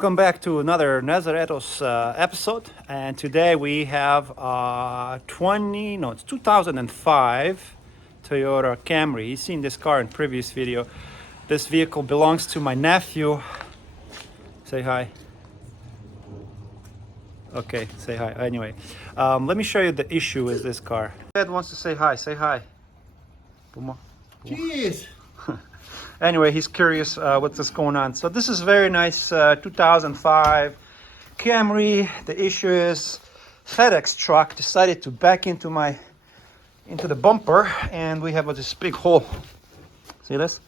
Welcome back to another Nazaretos episode, and today we have 2005 Toyota Camry. You've seen this car in previous video. This vehicle belongs to my nephew. Say hi. Okay, say hi. Anyway, let me show you the issue with this car. Dad wants to say hi. Say hi. Puma. Cheers. Anyway, he's curious what's going on. So this is very nice 2005 Camry. The issue is FedEx truck decided to back into the bumper, and we have this big hole. See this?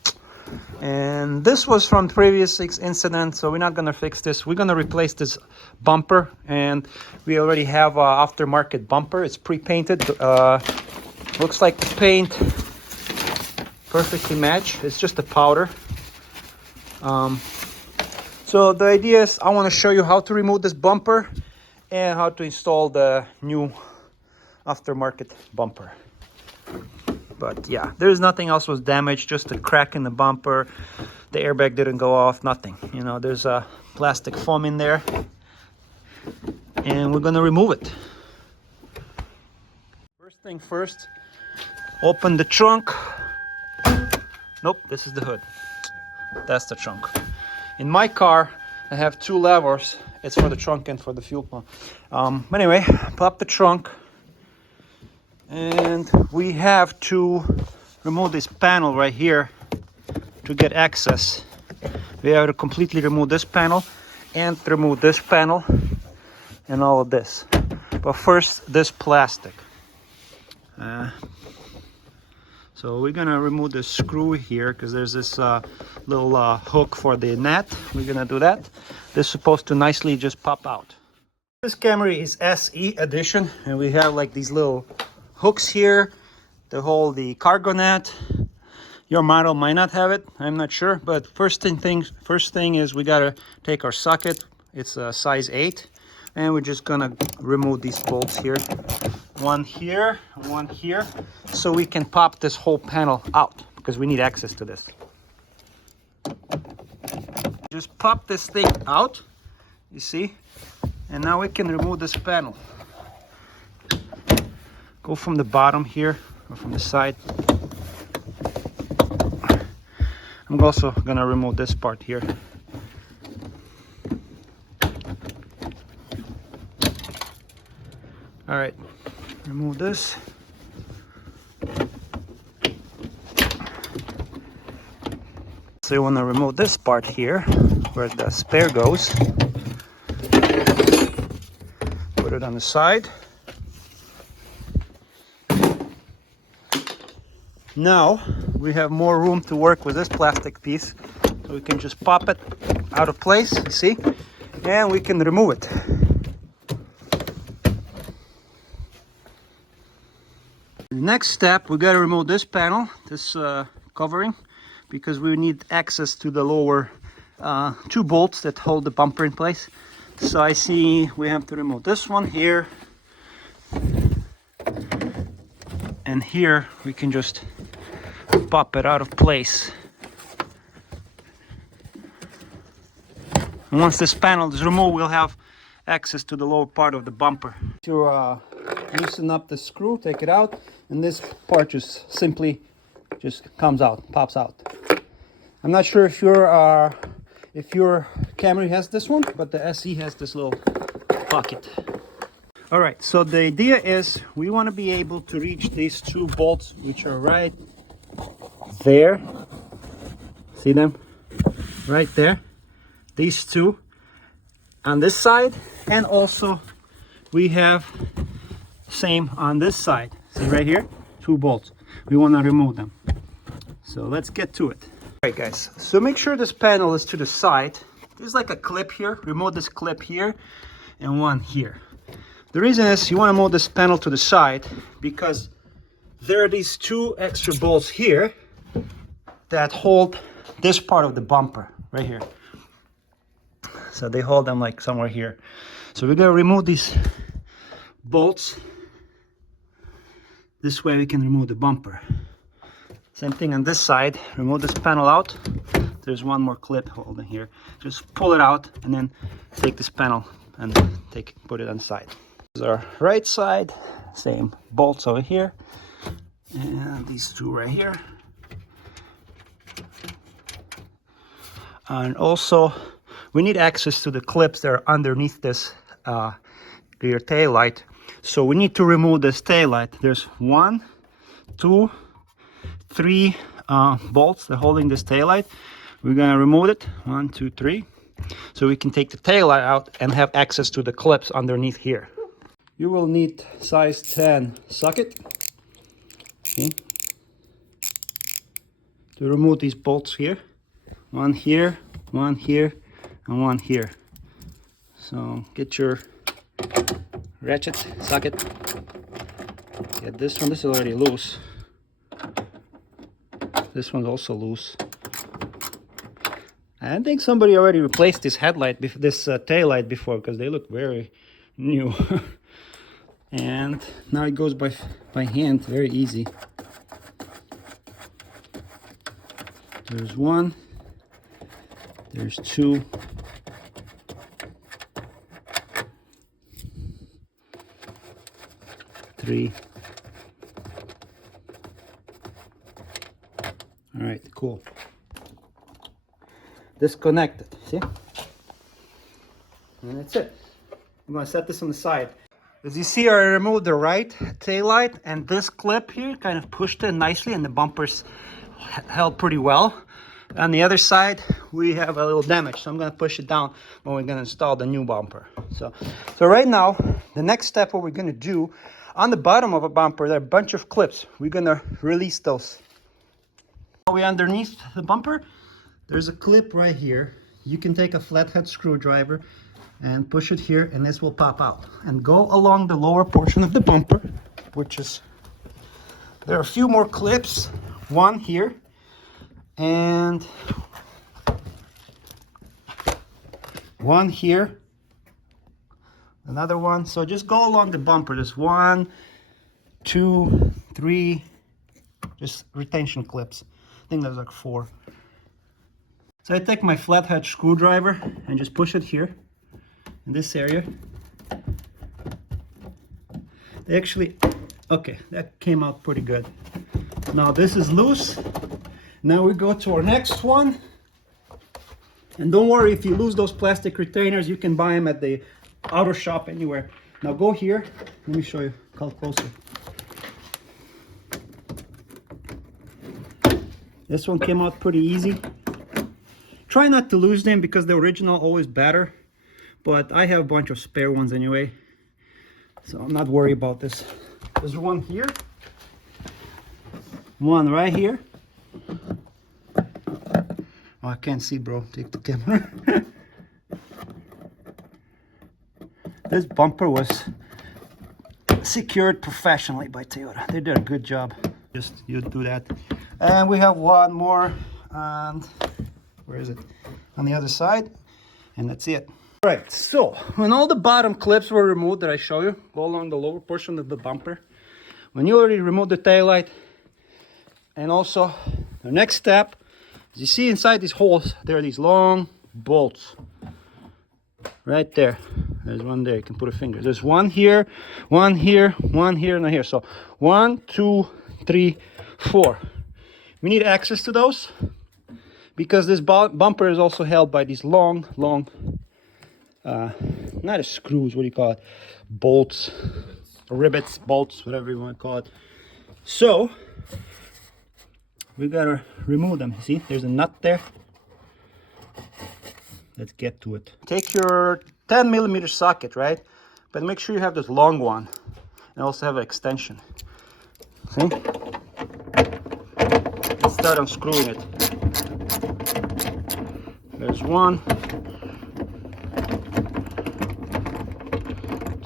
And this was from previous incident, so we're not gonna fix this. We're gonna replace this bumper, and we already have an aftermarket bumper. It's pre-painted. Looks like the paint perfectly match. It's just a powder. So the idea is I want to show you how to remove this bumper and how to install the new aftermarket bumper. But yeah, there's nothing else was damaged, just a crack in the bumper. The airbag didn't go off, nothing. You know, there's a plastic foam in there, and we're gonna remove it. First thing first, open the trunk. Nope, this is the hood. That's the trunk. In my car, I have two levers. It's for the trunk and for the fuel pump. Anyway, pop the trunk. And we have to remove this panel right here to get access. We have to completely remove this panel and remove this panel and all of this. But first, this plastic. So we're gonna remove the screw here because there's this little hook for the net. We're gonna do that. This is supposed to nicely just pop out. This Camry is SE edition, and we have like these little hooks here to hold the cargo net. Your model might not have it, I'm not sure. But first thing is we gotta take our socket. It's a size 8, and we're just gonna remove these bolts here. One here, so we can pop this whole panel out because we need access to this. Just pop this thing out, you see, and now we can remove this panel. Go from the bottom here or from the side. I'm also gonna remove this part here. All right. Remove this. So you want to remove this part here where the spare goes. Put it on the side. Now we have more room to work with this plastic piece, so we can just pop it out of place, you see, and we can remove it. Next step, we got to remove this panel, this covering, because we need access to the lower two bolts that hold the bumper in place. So I see we have to remove this one here, and here we can just pop it out of place. And once this panel is removed, we'll have access to the lower part of the bumper. To loosen up the screw, take it out, and this part just simply comes out, pops out. I'm not sure if your Camry has this one, but the SE has this little pocket. All right, so the idea is we want to be able to reach these two bolts, which are right there. See them? Right there. These two on this side, and also we have same on this side. See right here, two bolts. We want to remove them. So let's get to it. All right, guys, so make sure this panel is to the side. There's like a clip here. Remove this clip here and one here. The reason is you want to move this panel to the side because there are these two extra bolts here that hold this part of the bumper right here. So they hold them like somewhere here. So we're gonna remove these bolts. This way we can remove the bumper. Same thing on this side. Remove this panel out. there's one more clip holding here. Just pull it out and then take this panel and put it on the side. This is our right side, same bolts over here, and these two right here. And also, we need access to the clips that are underneath this rear tail light. So we need to remove this tail light. There's 1, 2, 3 bolts that are holding this tail light. We're gonna remove it, 1, 2, 3, so we can take the tail light out and have access to the clips underneath here. You will need size 10 socket, okay, to remove these bolts here. One here, and one here. So get your ratchet socket. Get this one. This is already loose. This one's also loose. I think somebody already replaced this headlight, this tail light before, because they look very new. And now it goes by hand, very easy. There's 1, there's 2, 3. All right, cool. Disconnected, see? And that's it. I'm gonna set this on the side. As you see, I removed the right tail light, and this clip here kind of pushed it nicely, and the bumpers held pretty well. On the other side, we have a little damage, so I'm gonna push it down when we're gonna install the new bumper. So right now, the next step, what we're gonna do, on the bottom of a bumper, there are a bunch of clips. We're gonna release those. We're underneath the bumper. There's a clip right here. You can take a flathead screwdriver and push it here, and this will pop out and go along the lower portion of the bumper, which is, there are a few more clips, one here and one here, another one. So just go along the bumper. There's 1, 2, 3, just retention clips. I think there's like 4. So I take my flathead screwdriver and just push it here in this area. They actually, okay, that came out pretty good. Now this is loose. Now we go to our next one. And don't worry if you lose those plastic retainers, you can buy them at the auto shop anywhere. Now go here, let me show you, come closer. This one came out pretty easy. Try not to lose them because the original always better, but I have a bunch of spare ones anyway, so I'm not worried about this. There's one here, one right here. Oh, I can't see, bro. Take the camera. This bumper was secured professionally by Toyota. They did a good job. Just you do that. And we have one more, and where is it? On the other side, and that's it. All right, so when all the bottom clips were removed that I show you, go along the lower portion of the bumper. When you already removed the taillight, and also the next step, as you see inside these holes, there are these long bolts. Right there. There's one there, you can put a finger. There's one here, one here, one here, and here. So 1, 2, 3, 4. We need access to those because this bumper is also held by these long, not as screws, what do you call it? Bolts, rivets, bolts, whatever you want to call it. So we gotta remove them. See, there's a nut there. Let's get to it. Take your 10mm socket, right? But make sure you have this long one and also have an extension. See? Let's start unscrewing it. There's one.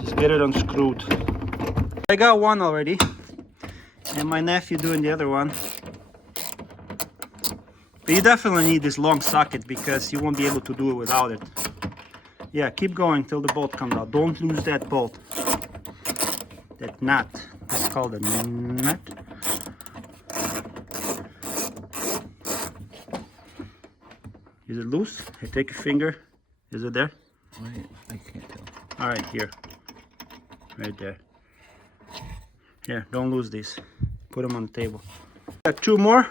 Just get it unscrewed. I got one already, and my nephew doing the other one. But you definitely need this long socket because you won't be able to do it without it. Yeah, keep going till the bolt comes out. Don't lose that bolt. That nut. It's called a nut. Is it loose? Hey, take your finger. Is it there? Wait, I can't tell. All right, here. Right there. Here, don't lose these. Put them on the table. Got two more.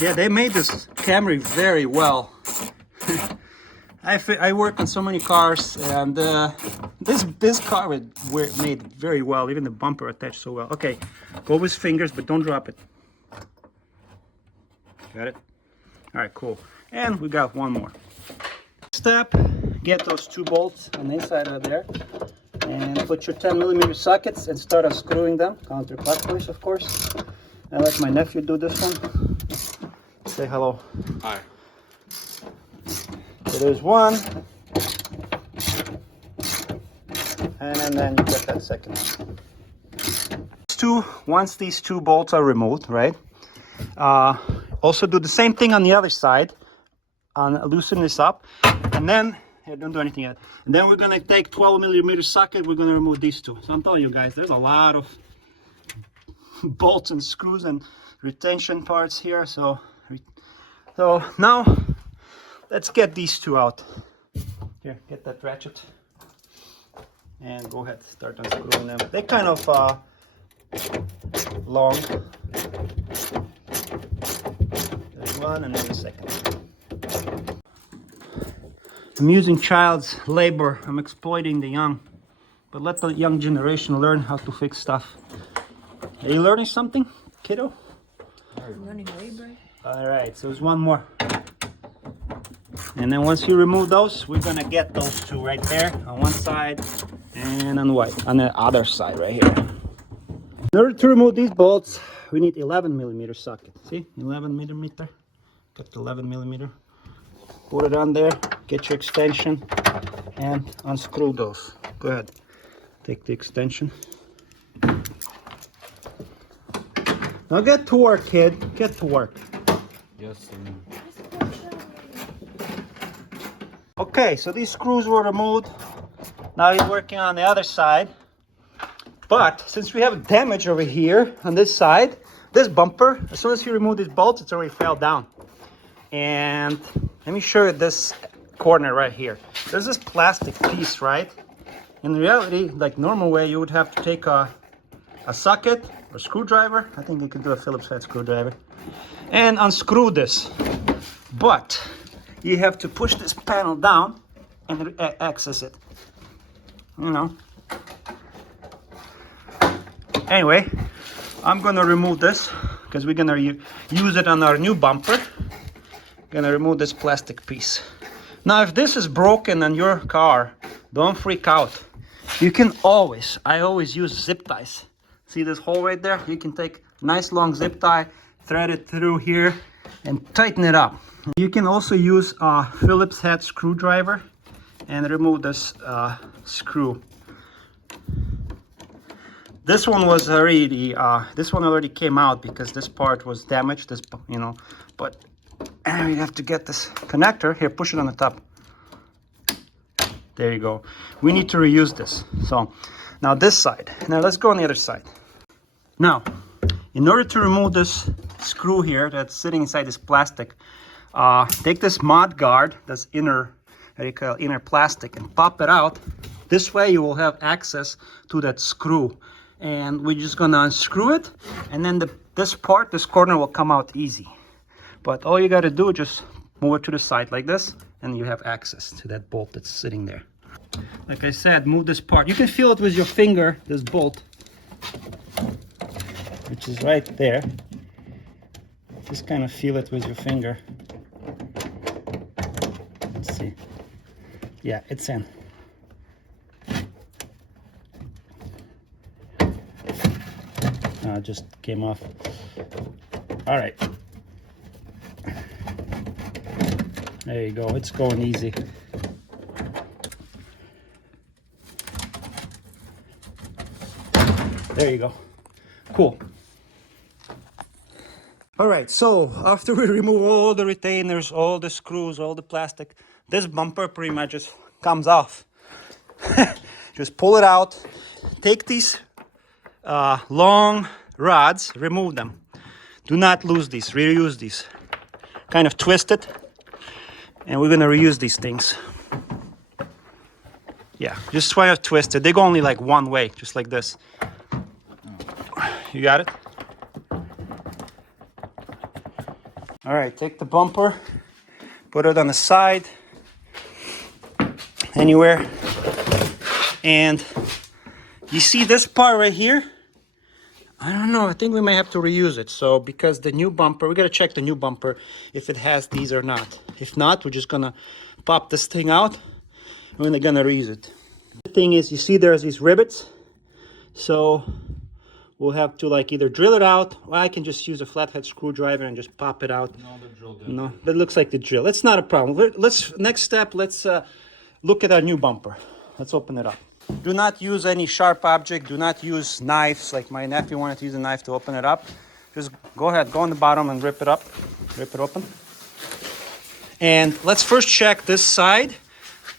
Yeah, they made this Camry very well. I work on so many cars, and this car was made very well. Even the bumper attached so well. Okay, go with fingers, but don't drop it. Got it? All right, cool. And we got one more step. Get those two bolts on the inside of there, and put your 10mm sockets and start unscrewing them counterclockwise, of course. I let my nephew do this one. Say hello. Hi. So there's one, and then you get that second one. Once these two bolts are removed, right? Also do the same thing on the other side, loosen this up, and then here, don't do anything yet. And then we're gonna take 12mm socket. We're gonna remove these two. So I'm telling you guys, there's a lot of bolts and screws and retention parts here. So now let's get these two out. Here, get that ratchet. And go ahead, start unscrewing them. They're kind of long. There's one and then the second. I'm using child's labor. I'm exploiting the young. But let the young generation learn how to fix stuff. Are you learning something, kiddo? Learning labor. All right, so there's one more. And then once you remove those, we're gonna get those two right there on one side and on the other side right here. In order to remove these bolts, we need 11mm socket. See, 11mm. Got the 11mm. Put it on there, get your extension, and unscrew those. Go ahead, take the extension. Now get to work, kid. Get to work. Yes, Okay, so these screws were removed. Now he's working on the other side. But since we have damage over here on this side, this bumper, as soon as he removed these bolts, it's already fell down. And let me show you this corner right here. There's this plastic piece, right? In reality, like normal way, you would have to take a socket or screwdriver. I think you could do a Phillips head screwdriver. And unscrew this. But you have to push this panel down and access it. You know. Anyway, I'm gonna remove this because we're gonna use it on our new bumper. Gonna remove this plastic piece. Now, if this is broken on your car, don't freak out. You can always, I always use zip ties. See this hole right there? You can take nice long zip tie, thread it through here, and tighten it up. You can also use a Phillips head screwdriver and remove this screw. This one was already, this one already came out because this part was damaged, this, you know, but we have to get this connector. Here, push it on the top. There you go. We need to reuse this. So now this side. Now let's go on the other side. Now, in order to remove this screw here that's sitting inside this plastic, take this mod guard, that's inner plastic, and pop it out. This way you will have access to that screw. And we're just gonna unscrew it, and then this corner will come out easy. But all you gotta do is just move it to the side like this, and you have access to that bolt that's sitting there. Like I said, move this part. You can feel it with your finger, this bolt, which is right there. Just kind of feel it with your finger. Let's see. Yeah, it's in. It just came off. All right. There you go. It's going easy. There you go. Cool. All right, so after we remove all the retainers, all the screws, all the plastic, this bumper pretty much just comes off. Just pull it out. Take these long rods, remove them. Do not lose these, reuse these. Kind of twist it, and we're gonna reuse these things. Yeah, just try to twist it. They go only like one way, just like this. You got it? All right, take the bumper, put it on the side, anywhere. And you see this part right here? I don't know, I think we may have to reuse it. So, because the new bumper, we gotta check the new bumper if it has these or not. If not, we're just gonna pop this thing out and we're gonna reuse it. The thing is, you see there's these rivets. So, we'll have to like either drill it out, or I can just use a flathead screwdriver and just pop it out. No, the drill didn't. No, that looks like the drill. It's not a problem. Next step, let's look at our new bumper. Let's open it up. Do not use any sharp object. Do not use knives. Like my nephew wanted to use a knife to open it up. Just go ahead, go on the bottom and rip it up. Rip it open. And let's first check this side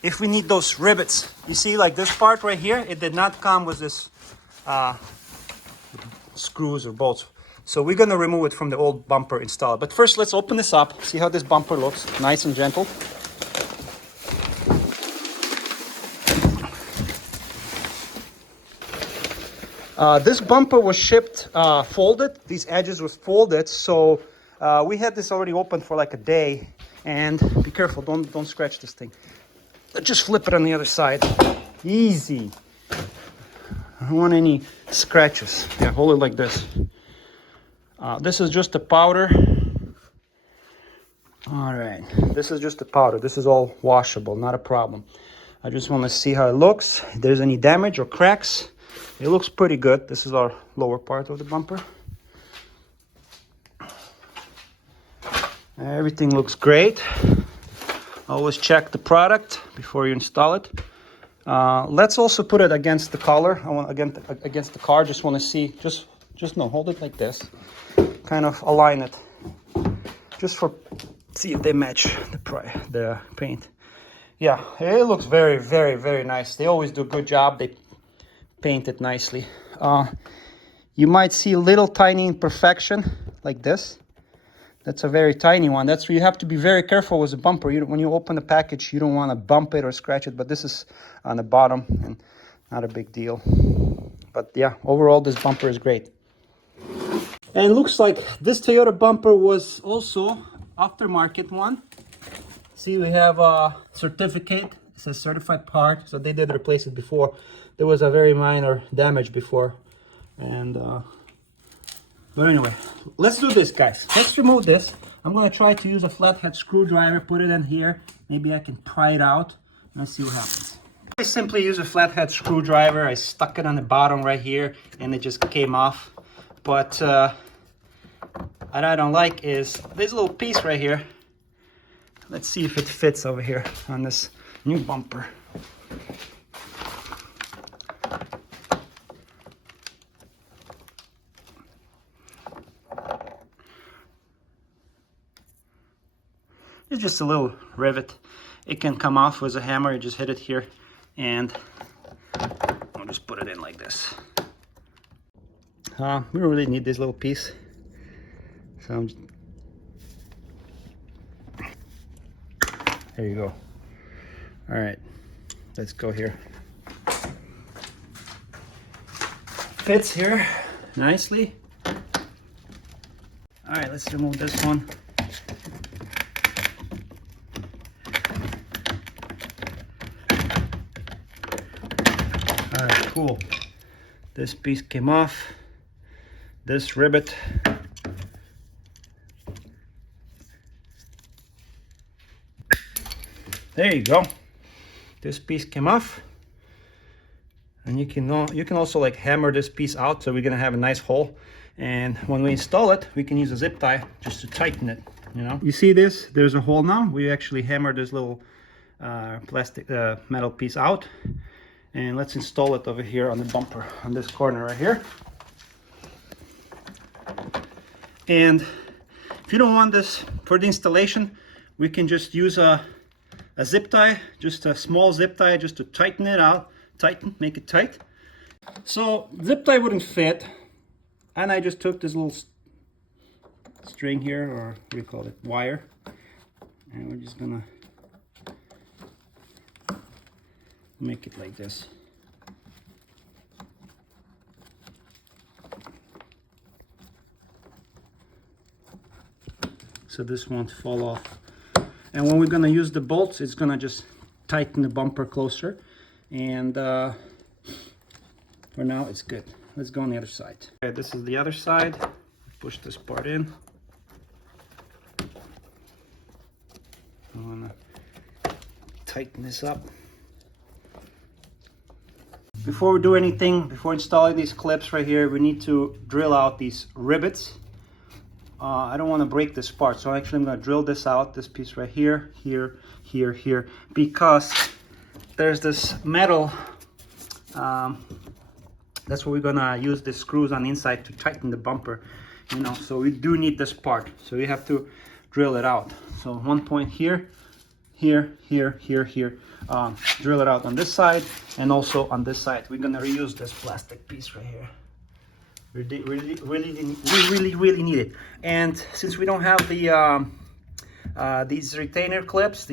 if we need those rivets. You see, like this part right here, it did not come with this screws or bolts. So we're gonna remove it from the old bumper, install it. But first, let's open this up, see how this bumper looks, nice and gentle. This bumper was shipped folded. These edges was folded, so we had this already open for like a day. And be careful, don't scratch this thing. Just flip it on the other side. Easy. I don't want any scratches. Yeah, hold it like this. This is just a powder. All right, this is just a powder. This is all washable, not a problem. I just want to see how it looks. If there's any damage or cracks, it looks pretty good. This is our lower part of the bumper. Everything looks great. Always check the product before you install it. Let's also put it against the collar. I want against the car. Just want to see. Just no. Hold it like this. Kind of align it. Just for see if they match the paint. Yeah, it looks very, very, very nice. They always do a good job. They paint it nicely. You might see a little tiny imperfection like this. That's a very tiny one. That's where you have to be very careful with the bumper. When you open the package, you don't want to bump it or scratch it, but this is on the bottom and not a big deal. But yeah, overall, this bumper is great. And it looks like this Toyota bumper was also aftermarket one. See, we have a certificate. It says certified part, so they did replace it before. There was a very minor damage before. And but anyway, let's do this, guys. Let's remove this. I'm gonna try to use a flathead screwdriver, put it in here. Maybe I can pry it out and see what happens. I simply use a flathead screwdriver. I stuck it on the bottom right here and it just came off. But what I don't like is this little piece right here. Let's see if it fits over here on this new bumper. It's just a little rivet. It can come off with a hammer. You just hit it here and I'll just put it in like this. We don't really need this little piece. So there you go. All right, let's go here. Fits here nicely. All right, let's remove this one. All right, cool. This piece came off. This rivet. There you go. This piece came off. And you can also like hammer this piece out, so we're gonna have a nice hole. And when we install it, we can use a zip tie just to tighten it, you know. You see this? There's a hole now. We actually hammered this little plastic metal piece out. And let's install it over here on the bumper, on this corner right here. And if you don't want this for the installation, we can just use a zip tie, just a small zip tie, just to tighten it out, make it tight. So zip tie wouldn't fit, and I just took this little string here, or what do you call it, wire, and we're just gonna make it like this. So this won't fall off. And when we're gonna use the bolts, it's gonna just tighten the bumper closer. And for now, it's good. Let's go on the other side. Okay, this is the other side. Push this part in. I'm gonna tighten this up. Before we do anything, before installing these clips right here, we need to drill out these rivets. I don't want to break this part, so actually I'm going to drill this out, this piece right here, here, here, here, because there's this metal, that's what we're going to use the screws on the inside to tighten the bumper, you know, so we do need this part, so we have to drill it out. So one point here, here, here, here, here, drill it out on this side and also on this side. We're going to reuse this plastic piece right here. We really need it. And since we don't have the these retainer clips,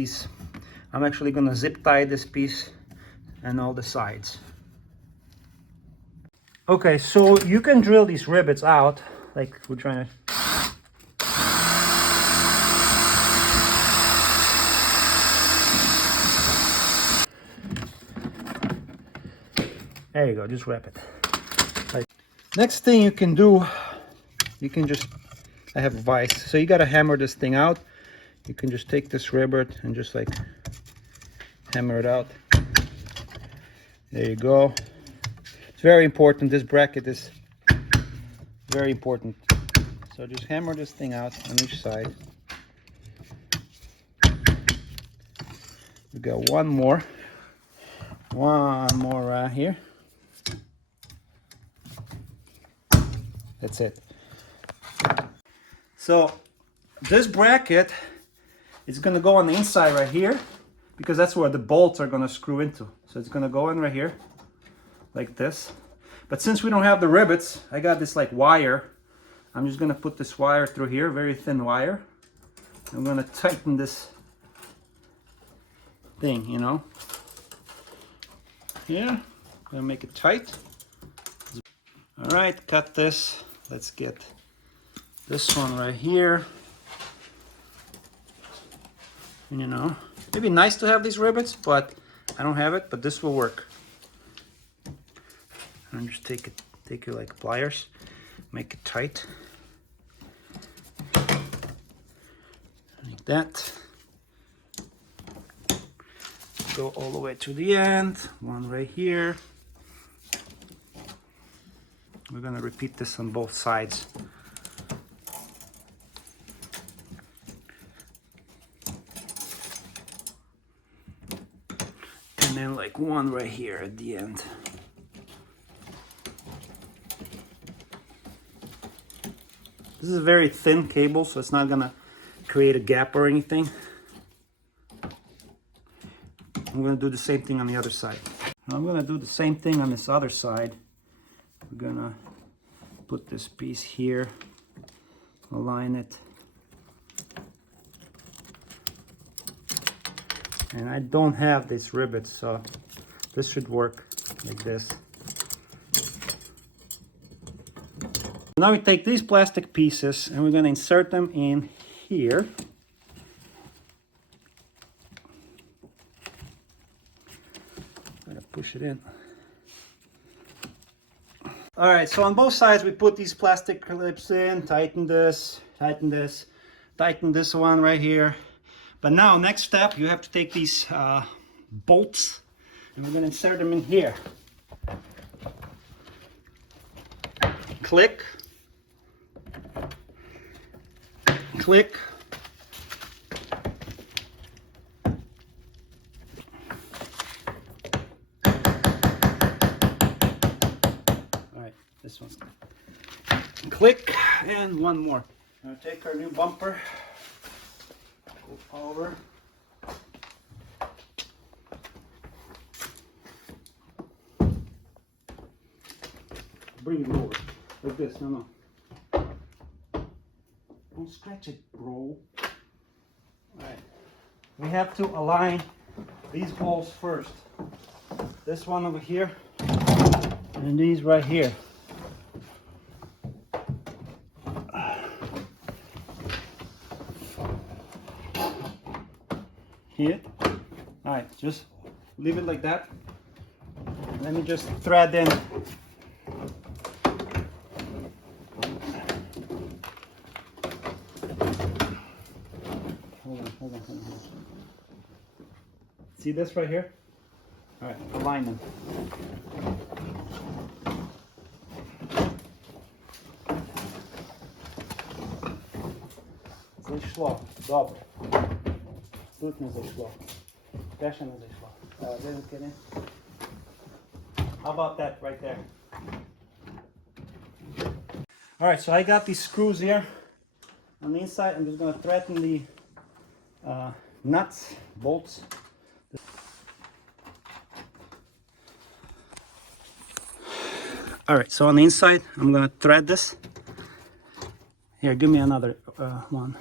I'm actually gonna zip tie this piece and all the sides. Okay, so you can drill these rivets out, like we're trying to. There you go, just wrap it. Next thing you can do, you can just, I have a vise, so you gotta hammer this thing out. You can just take this rivet and just like hammer it out. There you go. It's very important, this bracket is very important. So just hammer this thing out on each side. We got one more right here. That's it. So this bracket is going to go on the inside right here, because that's where the bolts are going to screw into. So it's going to go in right here like this. But since we don't have the rivets, I got this like wire. I'm just going to put this wire through here, very thin wire. I'm going to tighten this thing, you know. Here, I'm going to make it tight. All right, cut this. Let's get this one right here. You know, it'd be nice to have these rivets, but I don't have it, but this will work. And just take it like pliers, make it tight. Like that. Go all the way to the end, one right here. We're going to repeat this on both sides. And then like one right here at the end. This is a very thin cable, so it's not going to create a gap or anything. I'm going to do the same thing on the other side. I'm going to do the same thing on this other side. We're gonna put this piece here, align it, and I don't have these rivets, so this should work like this. Now we take these plastic pieces and we're gonna insert them in here. I'm gonna push it in. All right, so on both sides we put these plastic clips in, tighten this, tighten this one right here. But now, next step, you have to take these bolts and we're gonna insert them in here. Click, click. This one. Click, and one more. Now take our new bumper, go over. bring it over. Like this, no. Don't scratch it, bro. Alright. We have to align these bolts first. This one over here, and these right here. Here. Alright, just leave it like that. Let me just thread in. Hold on. See this right here? Alright, align them. Зайшло, добре. Тут не зайшло. Те ще не зайшло. Дивіться, не? How about that right there? Alright, so I got these screws here on the inside. I'm just going to threaten the nuts, bolts. Alright, so on the inside, I'm going to thread this. Here, give me another one.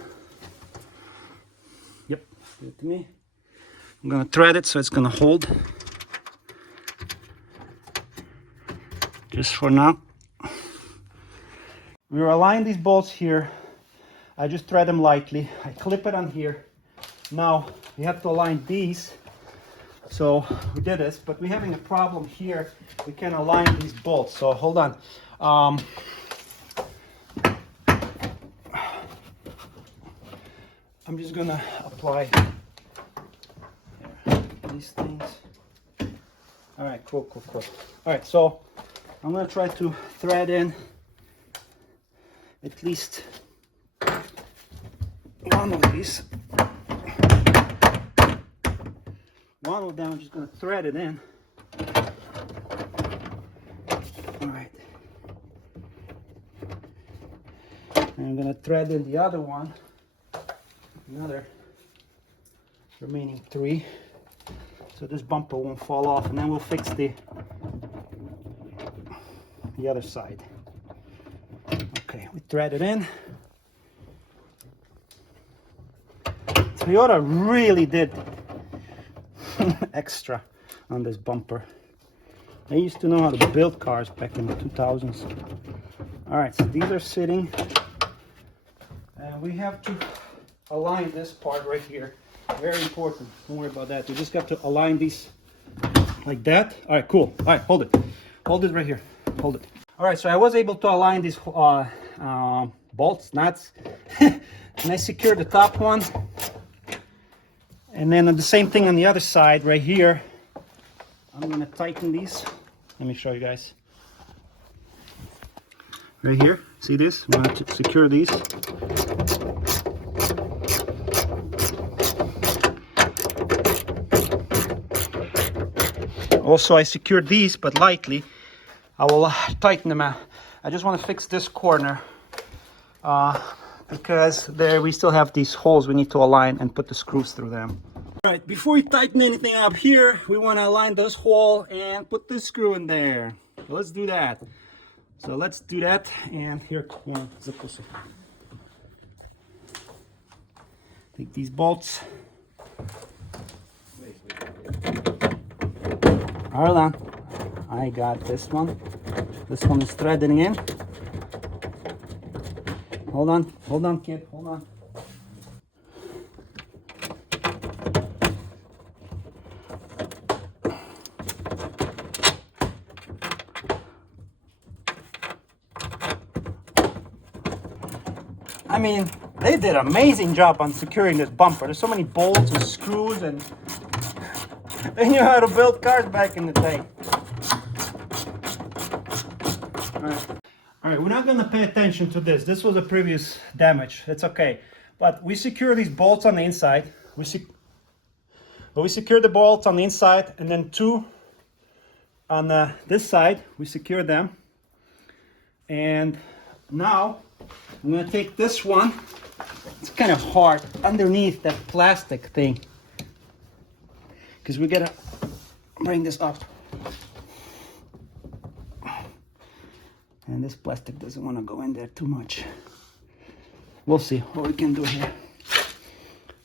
Yep, give it to me. I'm going to thread it so it's going to hold. Just for now. We will align these bolts here. I just thread them lightly. I clip it on here. Now we have to align these. So we did this, but we're having a problem here. We can't align these bolts. So hold on. I'm just gonna apply here, these things. All right, cool. All right, so I'm gonna try to thread in at least one of these. One of them, I'm just going to thread it in. All right. And I'm going to thread in the other one. Another remaining 3. So this bumper won't fall off, and then we'll fix the other side. Okay, we thread it in. Toyota really did extra on this bumper. I used to know how to build cars back in the 2000s. All right, so these are sitting, and we have to align this part right here. Very important. Don't worry about that. You just got to align these like that. All right, cool. All right, hold it. Hold it right here. Hold it. All right, so I was able to align these bolts, nuts, and I secured the top one. And then the same thing on the other side right here. I'm going to tighten these. Let me show you guys. Right here, see this? I'm going to secure these. Also, I secured these, but lightly. I will tighten them out. I just want to fix this corner because there we still have these holes we need to align and put the screws through them. All right, before we tighten anything up here, we want to align this hole and put this screw in there. So let's do that. So let's do that, and here, zip this up. Take these bolts. Hold on. I got this one. This one is threading in. Hold on, kid, hold on. I mean, they did an amazing job on securing this bumper. There's so many bolts and screws, and they knew how to build cars back in the day. All right, we're not going to pay attention to this. This was a previous damage. It's okay. But we secure these bolts on the inside. We secure the bolts on the inside, and then 2 on this side. We secure them. And now I'm going to take this one. It's kind of hard underneath that plastic thing, because we got to bring this up. And this plastic doesn't want to go in there too much. We'll see what we can do here.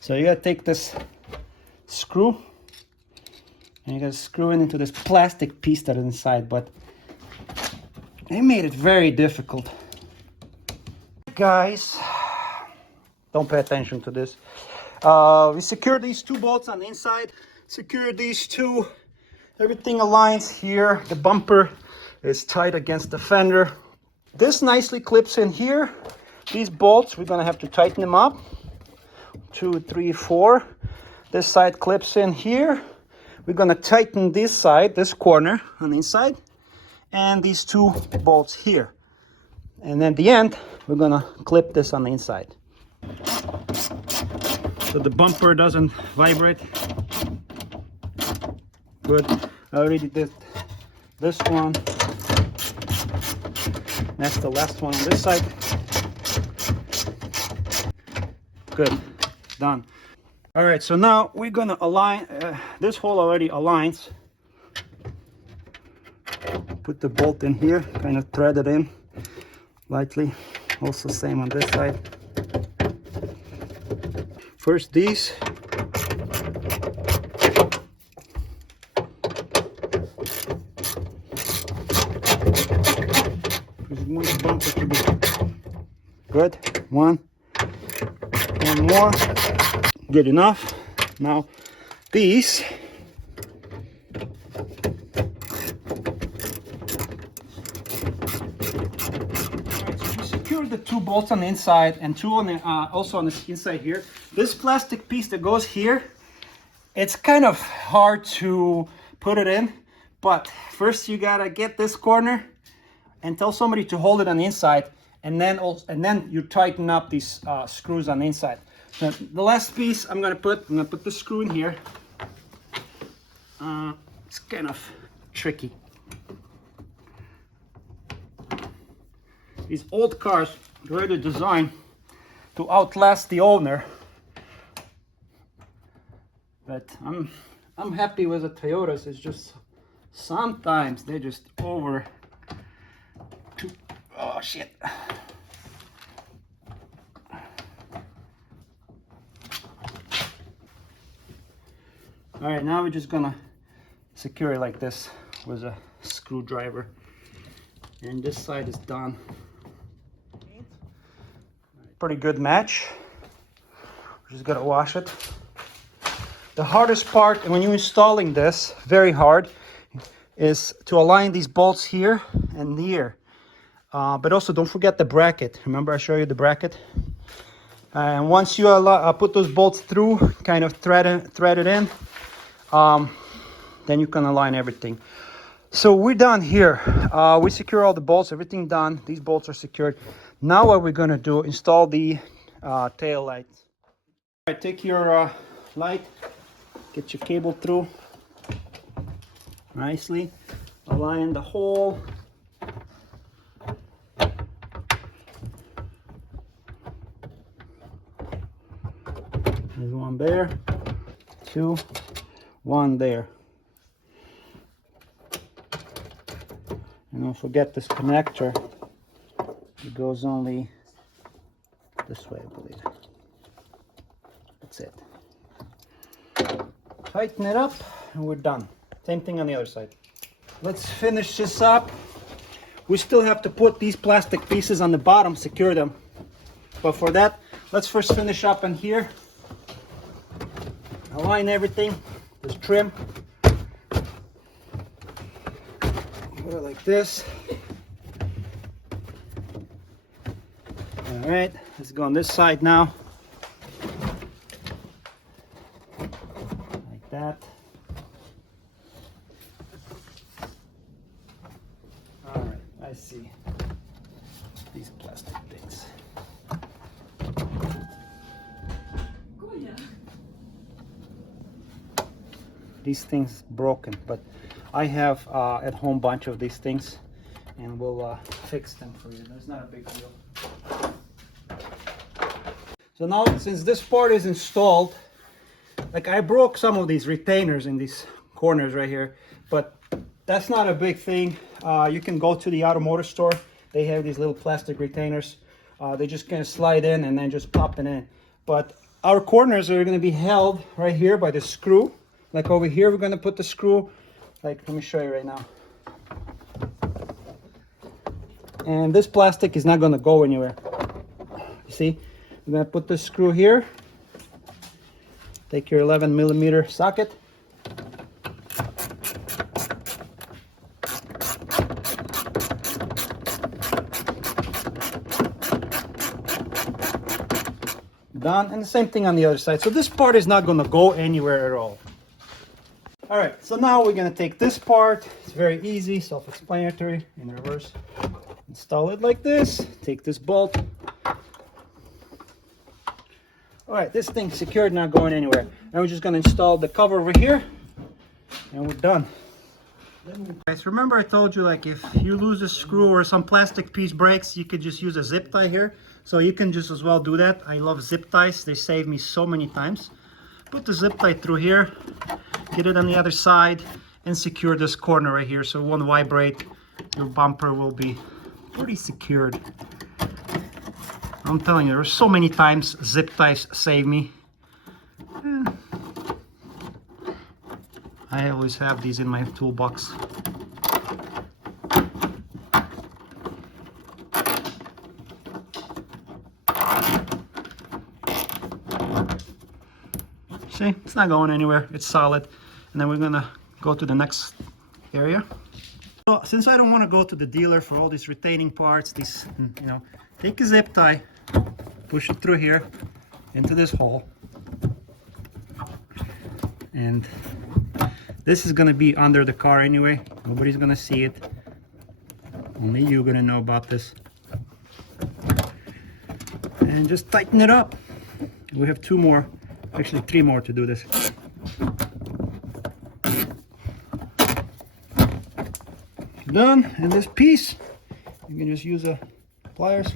So you gotta take this screw and you gotta screw it into this plastic piece that is inside, but they made it very difficult. Guys, don't pay attention to this. We secured these two bolts on the inside, secured these two. Everything aligns here. The bumper is tight against the fender. This nicely clips in here. These bolts, we're gonna have to tighten them up. 2, 3, 4. This side clips in here. We're gonna tighten this side, this corner on the inside, and these two bolts here. And then at the end, we're gonna clip this on the inside, so the bumper doesn't vibrate. Good. I already did this one. That's the last one on this side. Good. Done. All right, so now we're gonna align. This hole already aligns. Put the bolt in here, kind of thread it in lightly. Also same on this side. First these. Bumper to be good. One more. Good enough. Now these. Secure the two bolts on the inside and two on the also on the inside here. This plastic piece that goes here, it's kind of hard to put it in, but first you gotta get this corner and tell somebody to hold it on the inside, and then you tighten up these screws on the inside. So the last piece I'm gonna put the screw in here. It's kind of tricky. These old cars are really designed to outlast the owner, but I'm happy with the Toyotas. It's just sometimes they just over. Oh shit. All right, now we're just gonna secure it like this with a screwdriver, and this side is done. Pretty good match. Just gotta wash it. The hardest part, and when you're installing this, very hard, is to align these bolts here and here. But also don't forget the bracket. Remember I showed you the bracket? And once you put those bolts through, kind of thread it in, then you can align everything. So we're done here. We secure all the bolts, everything done. These bolts are secured. Now what we're gonna do, install the tail lights. All right, take your light, get your cable through nicely, align the hole. There's one there, 2, 1 there. And don't forget this connector. It goes only this way, I believe. That's it. Tighten it up and we're done. Same thing on the other side. Let's finish this up. We still have to put these plastic pieces on the bottom, secure them. But for that, let's first finish up in here. Align everything, just trim. Put it like this. All right, let's go on this side now. Like that. All right, I see these plastic things. These things broken, but I have at home bunch of these things, and we'll fix them for you. That's not a big deal. So now, since this part is installed, like I broke some of these retainers in these corners right here, but that's not a big thing. You can go to the automotive store. they have these little plastic retainers. They just kind of slide in and then just pop it in. But our corners are going to be held right here by the screw. Like over here, we're going to put the screw. Like, let me show you right now. And this plastic is not going to go anywhere. You see, I'm going to put the screw here. Take your 11mm socket. Done. And the same thing on the other side. So this part is not going to go anywhere at all. All right, so now we're going to take this part. It's very easy, self-explanatory. In reverse, install it like this. Take this bolt. All right, this thing's secured, not going anywhere. And we're just going to install the cover over here, and we're done. Guys, remember I told you, like, if you lose a screw or some plastic piece breaks, you could just use a zip tie here. So you can just as well do that. I love zip ties. They save me so many times. Put the zip tie through here, get it on the other side, and secure this corner right here so it won't vibrate. Your bumper will be pretty secured. I'm telling you, there's so many times zip ties save me. I always have these in my toolbox. See, it's not going anywhere. It's solid. And then we're gonna go to the next area. So since I don't want to go to the dealer for all these retaining parts, these, you know, take a zip tie, push it through here into this hole, and this is gonna be under the car anyway. Nobody's gonna see it. Only you're gonna know about this. And just tighten it up. We have two more, actually three more to do this. Done. And this piece, you can just use a pliers.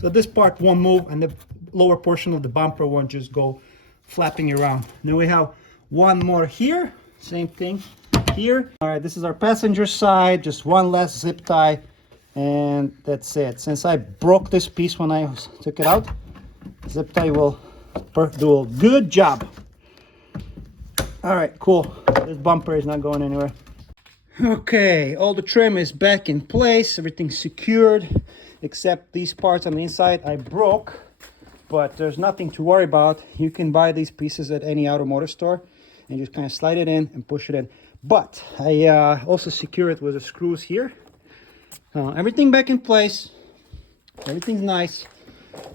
So this part won't move, and the lower portion of the bumper won't just go flapping around. Then we have one more here, same thing here. All right, this is our passenger side, just one last zip tie, and that's it. Since I broke this piece when I took it out, zip tie will do a good job. All right, cool. This bumper is not going anywhere. Okay, all the trim is back in place, everything's secured, except these parts on the inside I broke, but there's nothing to worry about. You can buy these pieces at any automotive store and just kind of slide it in and push it in. But I also secure it with the screws here. Everything back in place, everything's nice.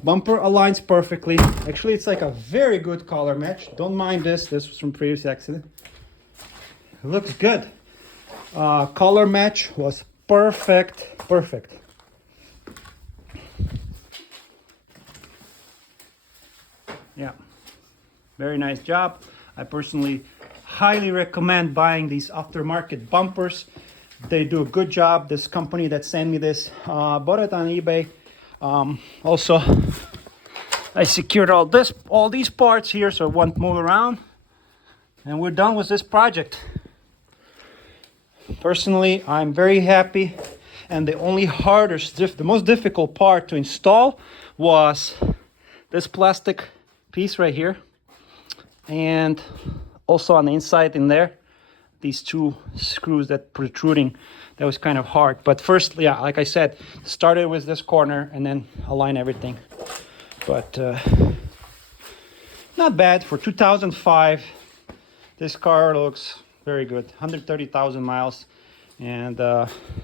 Bumper aligns perfectly. Actually, it's like a very good color match. Don't mind this was from previous accident. It looks good. Color match was perfect. Yeah, very nice job. I personally highly recommend buying these aftermarket bumpers. They do a good job. This company that sent me this bought it on eBay. Also, I secured all these parts here so it won't move around, and we're done with this project. Personally, I'm very happy, and the only the most difficult part to install was this plastic piece right here, and also on the inside in there, these two screws that protruding. That was kind of hard. But first, yeah, like I said, started with this corner and then align everything. But not bad for 2005. This car looks very good. 130,000 miles. And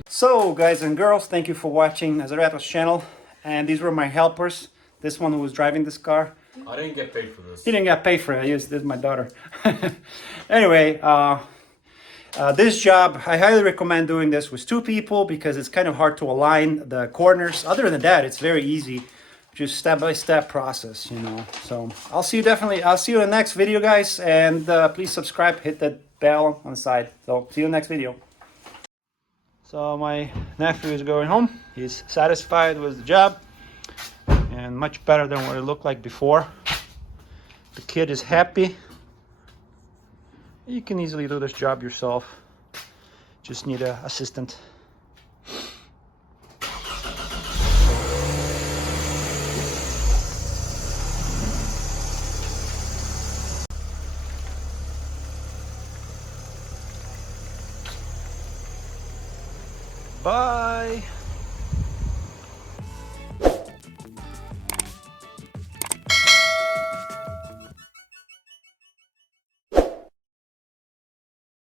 so, guys and girls, thank you for watching Azarato's channel. And these were my helpers. This one who was driving this car. I didn't get paid for this. He didn't get paid for it. This is my daughter. Anyway, this job, I highly recommend doing this with two people because it's kind of hard to align the corners. Other than that, it's very easy. Just step-by-step process, you know. So I'll see you in the next video, guys. And please subscribe, hit that bell on the side. So see you in the next video. So my nephew is going home. He's satisfied with the job and much better than what it looked like before. The kid is happy. You can easily do this job yourself. Just need an assistant. Bye.